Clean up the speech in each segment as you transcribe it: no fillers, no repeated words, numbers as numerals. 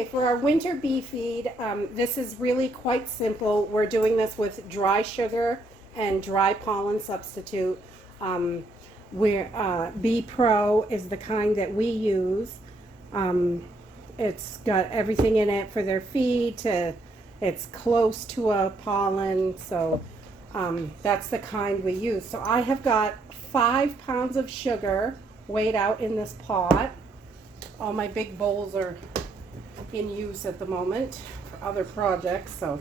Okay, for our winter bee feed, this is really quite simple. We're doing this with dry sugar and dry pollen substitute. Bee Pro is the kind that we use. It's got everything in it for their feed. It's close to a pollen, so that's the kind we use. So I have got 5 pounds of sugar weighed out in this pot. All my big bowls are in use at the moment for other projects. So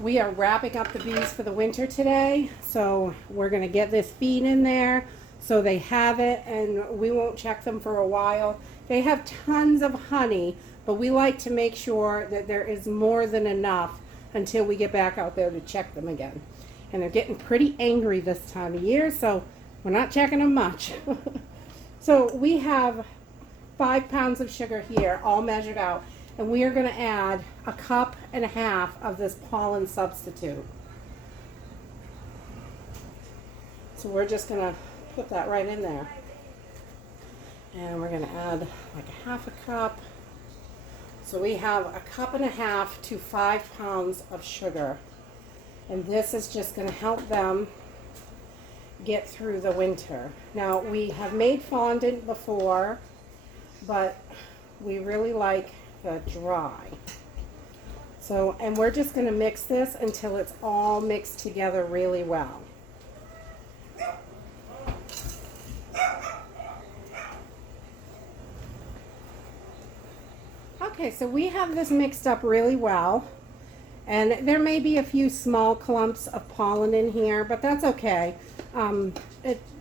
we are wrapping up the bees for the winter today. So we're going to get this feed in there so they have it, and we won't check them for a while. They have tons of honey, but we like to make sure that there is more than enough until we get back out there to check them again. And they're getting pretty angry this time of year, so we're not checking them much. So we have 5 pounds of sugar here, all measured out, and we are going to add 1.5 cups of this pollen substitute. So we're just going to put that right in there. And we're going to add like 1/2 cup. So we have 1.5 cups to 5 pounds of sugar. And this is just going to help them get through the winter. Now, we have made fondant before, but we really like the dry. So, and we're just going to mix this until it's all mixed together really well. Okay, so we have this mixed up really well, and there may be a few small clumps of pollen in here, but that's okay.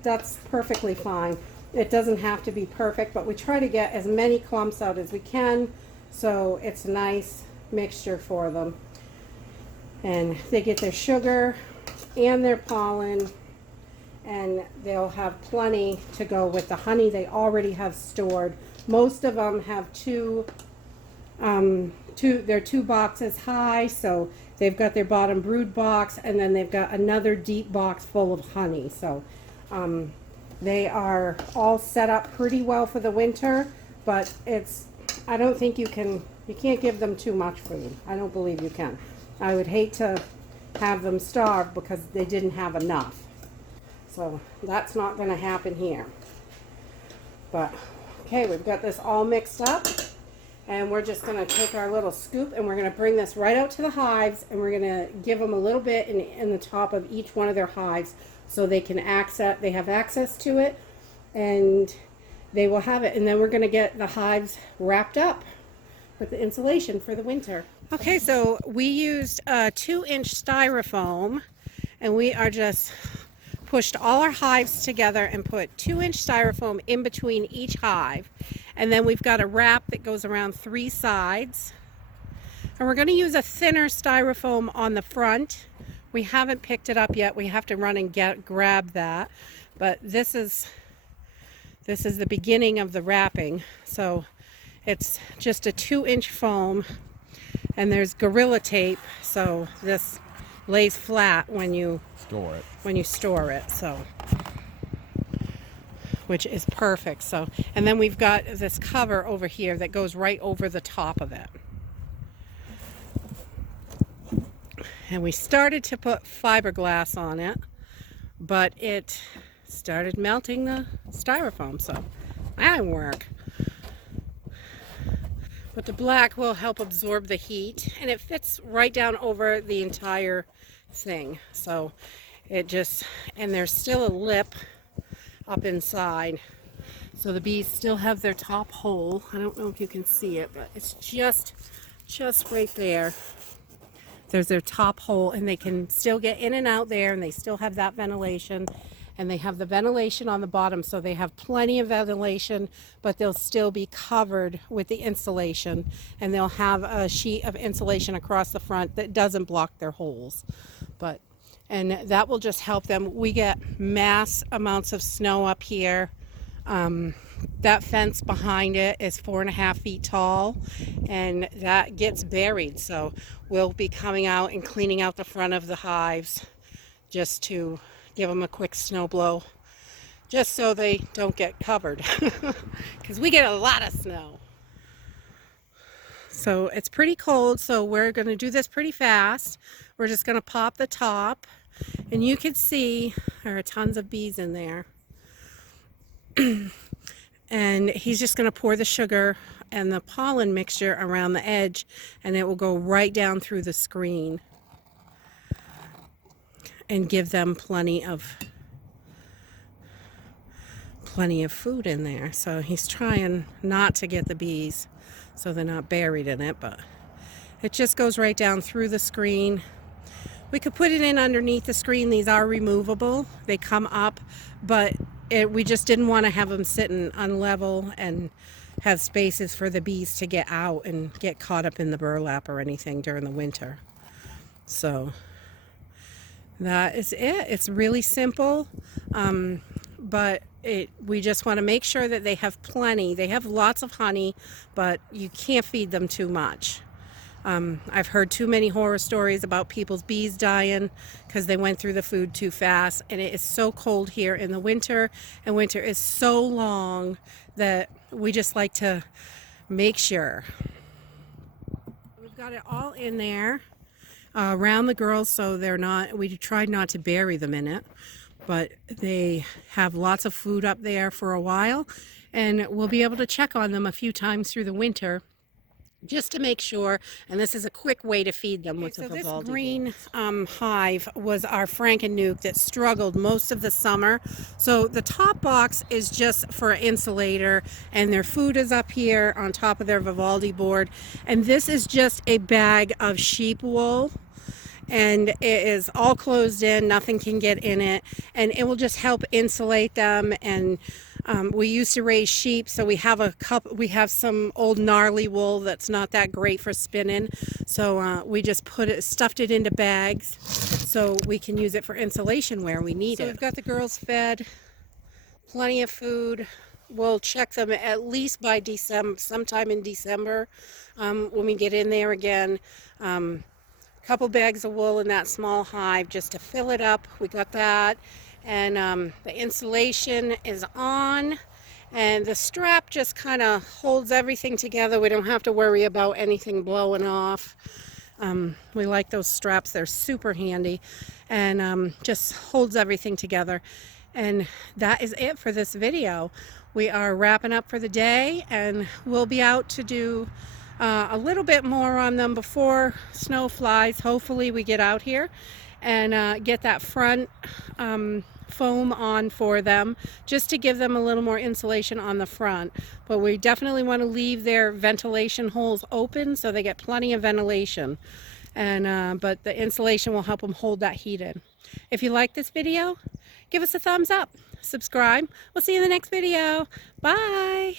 That's perfectly fine. It doesn't have to be perfect, but we try to get as many clumps out as we can, so it's a nice mixture for them. And they get their sugar and their pollen, and they'll have plenty to go with the honey they already have stored. Most of them have they're 2 boxes high, so they've got their bottom brood box, and then they've got another deep box full of honey. So they are all set up pretty well for the winter, but I don't think you can't give them too much food. I don't believe you can. I would hate to have them starve because they didn't have enough. So that's not going to happen here. But okay, we've got this all mixed up. And we're just going to take our little scoop and we're going to bring this right out to the hives, and we're going to give them a little bit in the top of each one of their hives so they have access to it, and they will have it. And then we're going to get the hives wrapped up with the insulation for the winter. Okay, so we used a 2-inch styrofoam, and we are just pushed all our hives together and put 2-inch styrofoam in between each hive. And then we've got a wrap that goes around 3 sides. And we're going to use a thinner styrofoam on the front. We haven't picked it up yet. We have to run and grab that. But this is the beginning of the wrapping. So it's just a 2-inch foam, and there's Gorilla Tape, so this lays flat when you store it. So, which is perfect. So, and then we've got this cover over here that goes right over the top of it. And we started to put fiberglass on it, but it started melting the styrofoam, so that didn't work. But the black will help absorb the heat, and it fits right down over the entire thing. So it just, and there's still a lip up inside, so the bees still have their top hole. I don't know if you can see it, but it's just right there. There's their top hole, and they can still get in and out there, and they still have that ventilation, and they have the ventilation on the bottom, so they have plenty of ventilation, but they'll still be covered with the insulation, and they'll have a sheet of insulation across the front that doesn't block their holes. And that will just help them. We get mass amounts of snow up here. That fence behind it is 4.5 feet tall, and that gets buried. So we'll be coming out and cleaning out the front of the hives just to give them a quick snow blow, just so they don't get covered, because we get a lot of snow. So it's pretty cold, so we're going to do this pretty fast. We're just going to pop the top, and you can see there are tons of bees in there. And he's just going to pour the sugar and the pollen mixture around the edge, and it will go right down through the screen and give them plenty of food in there. So he's trying not to get the bees so they're not buried in it, but it just goes right down through the screen. We could put it in underneath the screen. These are removable. They come up, but we just didn't want to have them sitting unlevel and have spaces for the bees to get out and get caught up in the burlap or anything during the winter. So that is it. It's really simple, but we just want to make sure that they have plenty. They have lots of honey, but you can't feed them too much. I've heard too many horror stories about people's bees dying because they went through the food too fast, and it is so cold here in the winter, and winter is so long that we just like to make sure. We've got it all in there around the girls, so we tried not to bury them in it, but they have lots of food up there for a while, and we'll be able to check on them a few times through the winter just to make sure. And this is a quick way to feed them with the Vivaldi. This green hive was our Frankennuke that struggled most of the summer. So the top box is just for insulator, and their food is up here on top of their Vivaldi board. And this is just a bag of sheep wool, and it is all closed in, nothing can get in it, and it will just help insulate them. And we used to raise sheep, so we have some old gnarly wool that's not that great for spinning, so we just stuffed it into bags so we can use it for insulation where we need it. So we've got the girls fed, plenty of food. We'll check them at least by December, sometime in December, when we get in there again. Couple bags of wool in that small hive just to fill it up. We got that, and the insulation is on, and the strap just kind of holds everything together. We don't have to worry about anything blowing off. We like those straps. They're super handy, and just holds everything together. And that is it for this video. We are wrapping up for the day, and we'll be out to do a little bit more on them before snow flies. Hopefully we get out here and get that front foam on for them, just to give them a little more insulation on the front. But we definitely want to leave their ventilation holes open so they get plenty of ventilation, and but the insulation will help them hold that heat in. If you like this video, give us a thumbs up, subscribe. We'll see you in the next video. Bye.